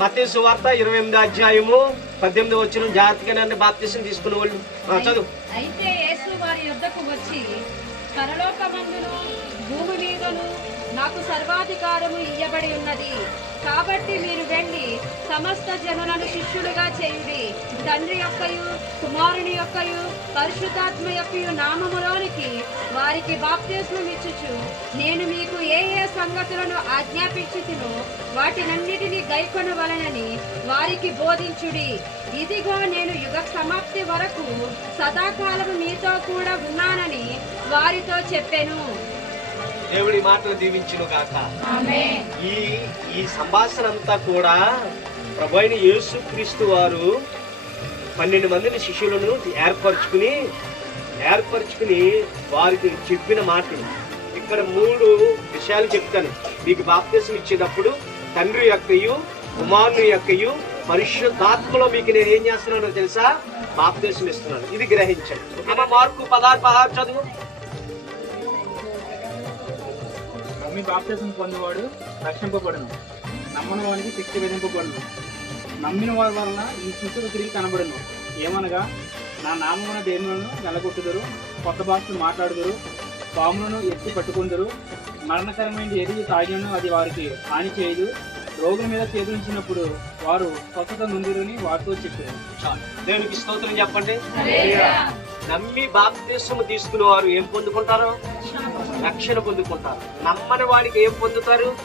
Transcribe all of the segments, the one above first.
మత్తయి వార్త ఇరవై ఎనిమిది అధ్యాయము పద్దెనిమిది వచ్చిన జాగ్రత్తగా నన్ను బాప్తీసం తీసుకునే వాళ్ళు. చదువు. అయితే యేసు వారి యొద్దకు వచ్చి పరలోకమందును భూమి మీదను నాకు సర్వాధికారము ఇయ్యబడి ఉన్నది. కాబట్టి మీరు వెళ్ళి సమస్త జనులను శిష్యులుగా చేయుడి. తండ్రి యొక్కయు కుమారుని యొక్కయు పరిశుద్ధాత్మ యొక్కయు నామములోనికి వారికి బాప్తిస్మం ఇచ్చుచు నేను మీకు ఏ ఏ సంగతులను ఆజ్ఞాపించుతునో వాటినన్నిటినీ గైకొనవలనని వారికి బోధించుడి. ఇదిగో నేను యుగ సమాప్తి వరకు సదాకాలము మీతో కూడా ఉన్నానని వారితో చెప్పెను. దేవుడి మాటలు దీవించును గాక ఈ ఈ సంభాషణ అంతా కూడా ప్రభు అయిన క్రీస్తు వారు పన్నెండు మందిని శిష్యులను ఏర్పరచుకుని ఏర్పరచుకుని వారికి చెప్పిన మాటలు ఇక్కడ మూడు విషయాలు చెప్తాను. మీకు బాప్తీసం ఇచ్చేటప్పుడు తండ్రి యొక్కయు కుమారుని యొక్కయు పరిశుద్ధాత్మలో మీకు నేను ఏం చేస్తున్నానో తెలుసా? బాప్తీసం ఇస్తున్నాను. ఇది గ్రహించండి. అమ్మ మార్కు పదహారు పదహారు చదువు. బాప్తీసం పొందేవాడు రక్షింపబడను. నమ్మని వానికి శిక్ష విధింపబడను. నమ్మిన వారి వలన ఈ శిశువు తిరిగి కనబడును ఏమనగా నా నామమున దేవులను నెలగొట్టుదురు కొత్త భాషలు మాట్లాడుదురు పాములను ఎత్తి పట్టుకుందరు మరణకరమైన ఏది తాగినను అది వారికి హాని చేయదు రోగుల మీద చేతులుంచినప్పుడు వారు స్వస్థత నుందిరని వారితో చెప్పారు. చాలు. దేవునికి స్తోత్రం చెప్పండి. నమ్మి బాప్తీసము తీసుకునే వారు ఏం పొందుకుంటారు? రక్షణ పొందుకుంటారు. నమ్మని వాడికి ఏం పొందుతారు?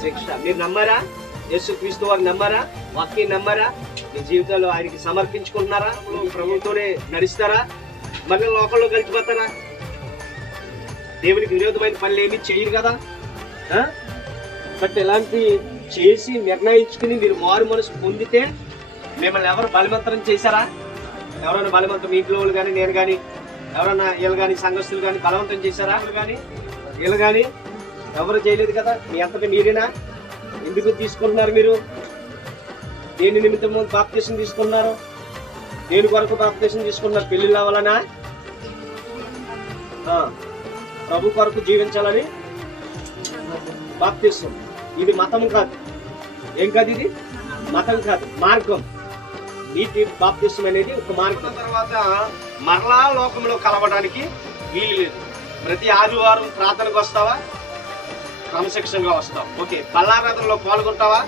శిక్ష. మీరు నమ్మరా? యేసు క్రీస్తు వారు నమ్మరా? వాక్యం నమ్మరా? మీ జీవితంలో ఆయనకి సమర్పించుకుంటున్నారా? ప్రభుత్వనే నడుస్తారా? మళ్ళీ లోకంలో కలిసిపోతారా దేవునికి విరోధమైన పనులు ఏమి చేయరు కదా? బట్ ఇలాంటి చేసి నిర్ణయించుకుని మీరు మారు మనసు పొందితే మిమ్మల్ని ఎవరు బలవంతరం చేశారా? ఎవరైనా బలవంతం మీ ఇంట్లో వాళ్ళు కానీ నేను కానీ ఎవరైనా వీళ్ళు కానీ సంఘస్థులు కానీ బలవంతం చేశారా? వీళ్ళు కానీ వీళ్ళు కానీ ఎవరు చేయలేదు కదా? మీ అంతటి మీరేనా? ఎందుకు తీసుకుంటున్నారు మీరు? దేని నిమిత్తము బాప్తీసం తీసుకున్నారు దేని కొరకు బాప్తీసం తీసుకున్నారు పెళ్ళి అవ్వాలనా ప్రభు కొరకు జీవించాలని బాప్తీసం. ఇది మతం కాదు. ఏం కాదు ఇది? మతం కాదు. మార్గం. నీటి బాప్తీసం అనేది ఒక మార్గం. తర్వాత మరలా లోకంలో కలవడానికి వీలు లేదు. ప్రతి ఆదివారం ప్రార్థనకు వస్తావా? క్రమశిక్షణగా వస్తాం. ఓకే బల్లారాధనలో పాల్గొంటావా?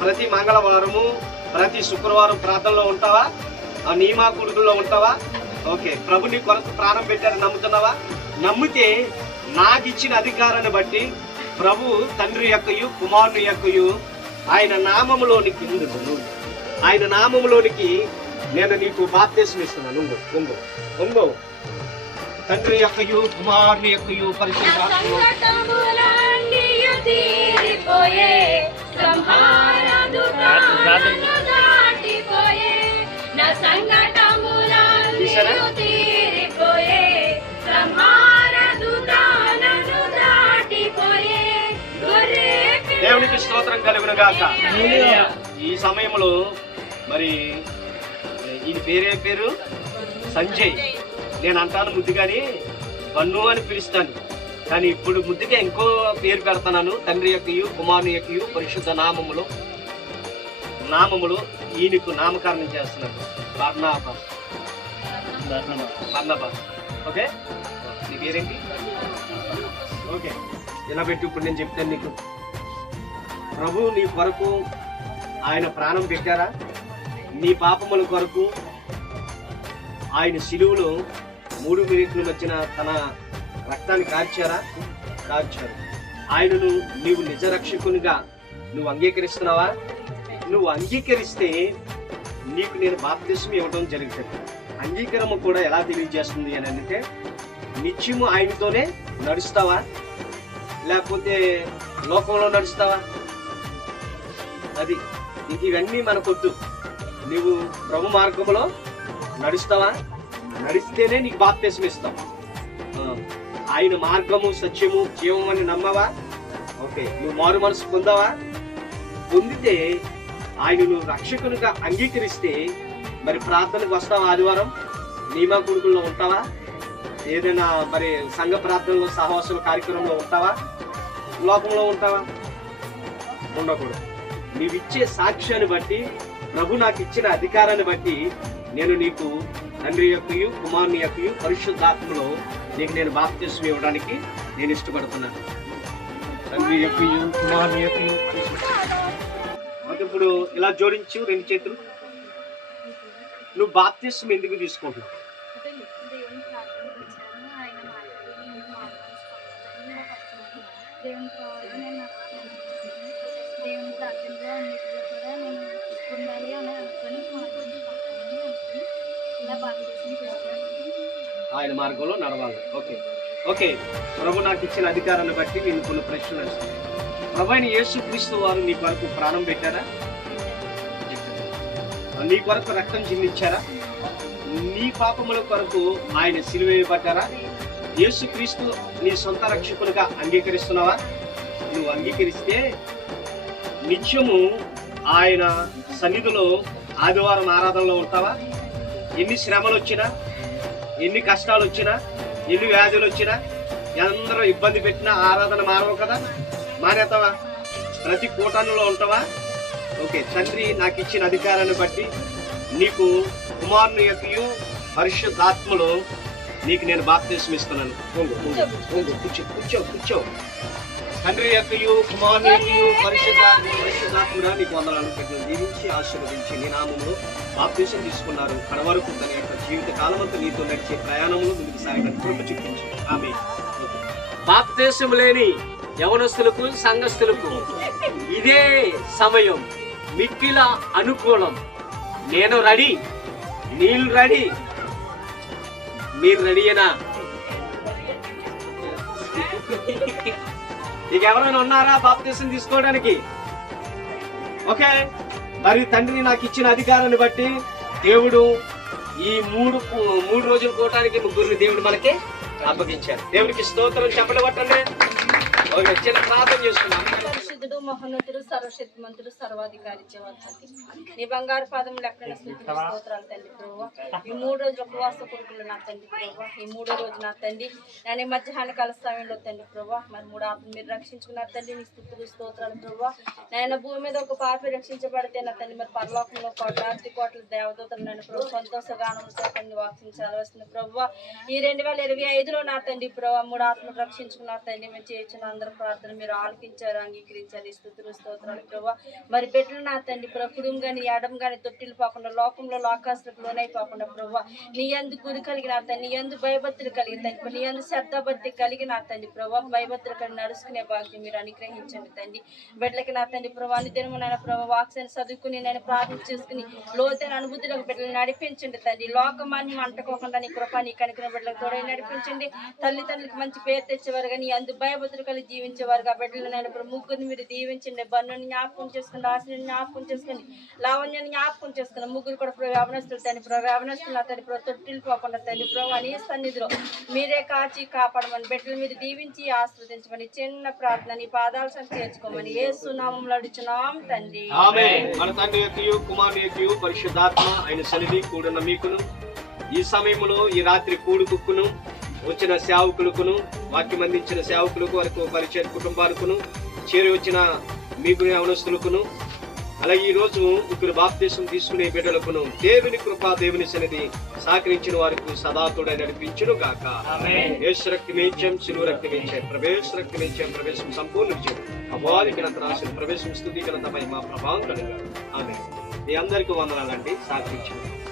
ప్రతి మంగళవారము ప్రతి శుక్రవారం ప్రార్థనలో ఉంటావా? ఆ, నియమా ఉంటావా? ఓకే ప్రభు నీ కొరకు ప్రాణం పెట్టారని నమ్ముతున్నావా? నమ్మితే నాకు ఇచ్చిన అధికారాన్ని బట్టి ప్రభు తండ్రి యొక్కయు కుమారుని యొక్కయు ఆయన నామములోనికి ఆయన నామములోనికి నేను నీకు బాప్తేశం ఇస్తున్నాను. ఉండు ఉండు. తండ్రి యొక్కయు కుమారుని యొక్కయు పరిశుద్ధాత్మలో స్తోత్రం కలుగును గాక ఈ సమయంలో మరి ఈయన పేరే పేరు? సంజయ్. నేను అంటాను ముద్దుగాని బన్ను అని పిలుస్తాను. కానీ ఇప్పుడు ముద్దుగా ఇంకో పేరు పెడతాను. తండ్రి యొక్కయు కుమారుని యొక్కయు పరిశుద్ధ నామములు. నామములు ఈయనకు నామకరణం చేస్తున్నాను. Barnabas okay? నీ పేరేంటి? ఓకే. ఇలా పెట్టి ఇప్పుడు నేను చెప్తాను నీకు. ప్రభు నీ కొరకు ఆయన ప్రాణం పెట్టారా? నీ పాపముల కొరకు ఆయన శిలువులో మూడు మినిట్ల మధ్యన తన రక్తాన్ని కార్చారా? కార్చారు. ఆయనను నీవు నిజ రక్షకునిగా నువ్వు అంగీకరిస్తున్నావా? నువ్వు అంగీకరిస్తే నీకు నేను బాప్తిసం ఇవ్వడం జరుగుతుంది. అంగీకారము కూడా ఎలా తెలియజేస్తుంది అని అంటే నిత్యము ఆయనతోనే నడుస్తావా? లేకపోతే లోకంలో నడుస్తావా? అది ఇంక ఇవన్నీ మనకొద్దు. నువ్వు ప్రభు మార్గంలో నడుస్తావా? నడిస్తేనే నీకు బాప్తేశం ఇస్తాం. ఆయన మార్గము సత్యము జీవం అని నమ్మవా? ఓకే నువ్వు మారు మనసు పొందావా? పొందితే ఆయన నువ్వు రక్షకునిగా అంగీకరిస్తే మరి ప్రార్థనకు వస్తావా ఆదివారం? నియమా కొడుకుల్లో ఉంటావా? ఏదైనా మరి సంఘ ప్రార్థనలో సహవాసుల కార్యక్రమంలో ఉంటావా? లోకంలో ఉంటావా? ఉండకూడదు. నీవిచ్చే సాక్ష్యాన్ని బట్టి ప్రభు నాకు ఇచ్చిన అధికారాన్ని బట్టి నేను నీకు తండ్రి యొక్కయు కుమారుని యొక్కయు పరిశుద్ధాత్మలో నీకు నేను బాప్తిస్వం ఇవ్వడానికి నేను ఇష్టపడుతున్నాను. తండ్రి యొక్కయు కుమారుని యొక్కయు ఇప్పుడు ఇలా జోడించు రెండు చేతులు. నువ్వు బాప్తిస్వం ఎందుకు తీసుకుంటున్నావు? అంటే దేవుని ఆయన మార్గంలో నడవాలి. ఓకే. ఓకే. ప్రభు నాకు ఇచ్చిన అధికారాన్ని బట్టి నేను కొన్ని ప్రశ్నలు అడుగుతాను. ప్రభు అయిన యేసు క్రీస్తు వారు నీ కొరకు ప్రాణం పెట్టారా? నీ కొరకు రక్తం చిందించారా నీ పాపముల కొరకు ఆయన సిలువేయబడ్డారా? యేసు క్రీస్తు నీ సొంత రక్షకులుగా అంగీకరిస్తున్నావా? నువ్వు అంగీకరిస్తే నిత్యము ఆయన సన్నిధిలో ఆదివారం ఆరాధనలో ఉంటావా? ఎన్ని శ్రమలు వచ్చినా ఎన్ని కష్టాలు వచ్చినా ఎన్ని వ్యాధులు వచ్చినా ఎందరో ఇబ్బంది పెట్టినా ఆరాధన మారవు కదా? మానేతావా? ప్రతి కూటమిలో ఉంటావా? ఓకే తండ్రి నాకు ఇచ్చిన అధికారాన్ని బట్టి నీకు కుమారుని యొక్క పరిశుద్ధాత్మలో నీకు నేను బాప్తీసం ఇస్తున్నాను. కూర్చో కూర్చో తండ్రి యొక్కయు కుమారుని యొక్కయు పరిశుద్ధ పరిశుద్ధాత్మగా నీకు వందనాలు పెట్టిన దీవించి ఆశీర్వదించి నీ నామంలో బాప్తీసం తీసుకున్నారు. కడ వరకు తన యొక్క జీవిత కాలమంతా నీతో నడిచే ప్రయాణంలో ముందుకు సాగడానికి కృప చూపించు. ఆమె బాప్తీసం లేని యవనస్తులకు సంఘస్థులకు ఇదే సమయం. మిక్కిల అనుకూలం. నేను రెడీ. నీళ్ళు రెడీ. మీరు రెడీయేనా ఇక ఎవరైనా ఉన్నారా బాప్తీసం తీసుకోవడానికి? ఓకే. మరి తండ్రి నాకు ఇచ్చిన అధికారాన్ని బట్టి దేవుడు ఈ మూడు మూడు రోజులు పోవటానికి ముగ్గురిని దేవుడు మనకి అప్పగించారు. దేవుడికి స్తోత్రం చెప్పలు పట్టండి ఓకే చిన్న ప్రార్థన చేసుకున్నాం మహోన్నతుడు సర్వశక్తిమంతుడు సర్వాధికారి తండ్రి నీ బంగారు పాదం లెక్కన స్తోత్రాలు తండ్రి ప్రభు ఈ మూడు రోజులు ఉపవాస కొడుకులు నా తండ్రి ప్రభు ఈ మూడో రోజు నా తండ్రి నేను ఈ మధ్యాహ్న కాల సమయంలో తండ్రి ప్రభు మరి మూడు ఆత్మ మీరు రక్షించుకున్నారు తండ్రి నీ స్థుతులు స్తోత్రాలు ప్రభు నేను భూమి మీద ఒక పాపి రక్షించబడితే నా తండ్రి మరి పరలోకంలో కోట్లాది కోట్ల దేవదూతలు నన్ను ప్రభు సంతోషగానంతో తండ్రి వాక్షించాల్సింది ప్రభు ఈ రెండు వేల ఇరవై ఐదులో నా తండ్రి ప్రభు మూడు ఆత్మలు రక్షించుకున్నారు తండ్రి మేము చేయించిన అందరూ ప్రార్థన మీరు ఆలకించారు అంగీకరించారు. ఈ స్థుతులు స్తోత్రాలు ప్రభా. మరి బిడ్డలు నా తండ్రి ప్రభు కుడుం గాని ఎడం గాని తొట్టిలు పోకుండా లోకంలో లోకాస్తులకు లోనైపోకుండా ప్రభా. నీ ఎందు గురి కలిగిన తండ్రి నీ ఎందు భయభక్తులు కలిగి తండ్రి నీ ఎందు శ్రద్ధభక్తి కలిగిన తండ్రి ప్రభా. భయభక్తులు కలిగి నడుచుకునే భాగ్యం మీరు అనుగ్రహించండి తండ్రి. బిడ్డలకి నా తండ్రి ప్రభా అన్ని దినము నాయన ప్రభా వాక్సాన్ని చదువుకుని నేను ప్రార్థన చేసుకుని లోతైన అనుభూతిలోకి బిడ్డలు నడిపించండి తండ్రి. లోకమాన్ని అంటుకోకుండా నీ కృప నీ కనికిన బిడ్డలకు తోడై నడిపించండి. తల్లిదండ్రులకు మంచి పేరు తెచ్చేవారు కానీ అందు భయభద్రులు కలిగి జీవించేవారుగా బిడ్డలు నేను ఇప్పుడు ముగ్గురిని మీరు దీవించండి బన్నుని జ్ఞాపకం చేసుకుని ఆశని జ్ఞాపకం చేసుకుని లావణ్యాన్ని జ్ఞాపకం చేసుకుని ముగ్గురు కూడా ప్రభు యవనస్తులు తండ్రి ప్రభు యవనస్తులు తండ్రి ప్రభు తొట్టిల్లు పోకుండా తండ్రి ప్రభు అని సన్నిధిలో మీరే కాచి కాపాడమని బిడ్డల మీద దీవించి ఆస్వాదించమని చిన్న ప్రార్థన నీ పాదాలు సంచి చేర్చుకోమని ఏ సునామంలో అడుచున్నాం తండ్రి. ఆమె మన తండ్రి యొక్కయు కుమారుని పరిశుద్ధాత్మ ఆయన సన్నిధి కూడిన మీకును. ఈ సమయంలో ఈ రాత్రి కూడు వచ్చిన సేవకులకును వాక్యం అందించిన సేవకులకు వరకు పరిచయ కుటుంబాలకును చేరి వచ్చిన మీకు అవనస్తులకును అలాగే ఈ రోజు ఇక్కడ బాప్తీసం తీసుకునే బిడ్డలకును దేవుని కృప దేవుని సన్నిధి సహకరించిన వారికి సదాతుడై నడిపించును గాక యేసు రక్తమేచ్యం శిలువ రక్తమేచ్యం ప్రవేశ రక్తమేచ్యం ప్రవేశం సంపూర్ణ విజయం. అవాది ఘనత రాసిన ప్రవేశం స్థుతి ఘనత మహిమ ప్రభావం కలుగారు ఆమె మీ అందరికీ వందనాలండి. సహకరించారు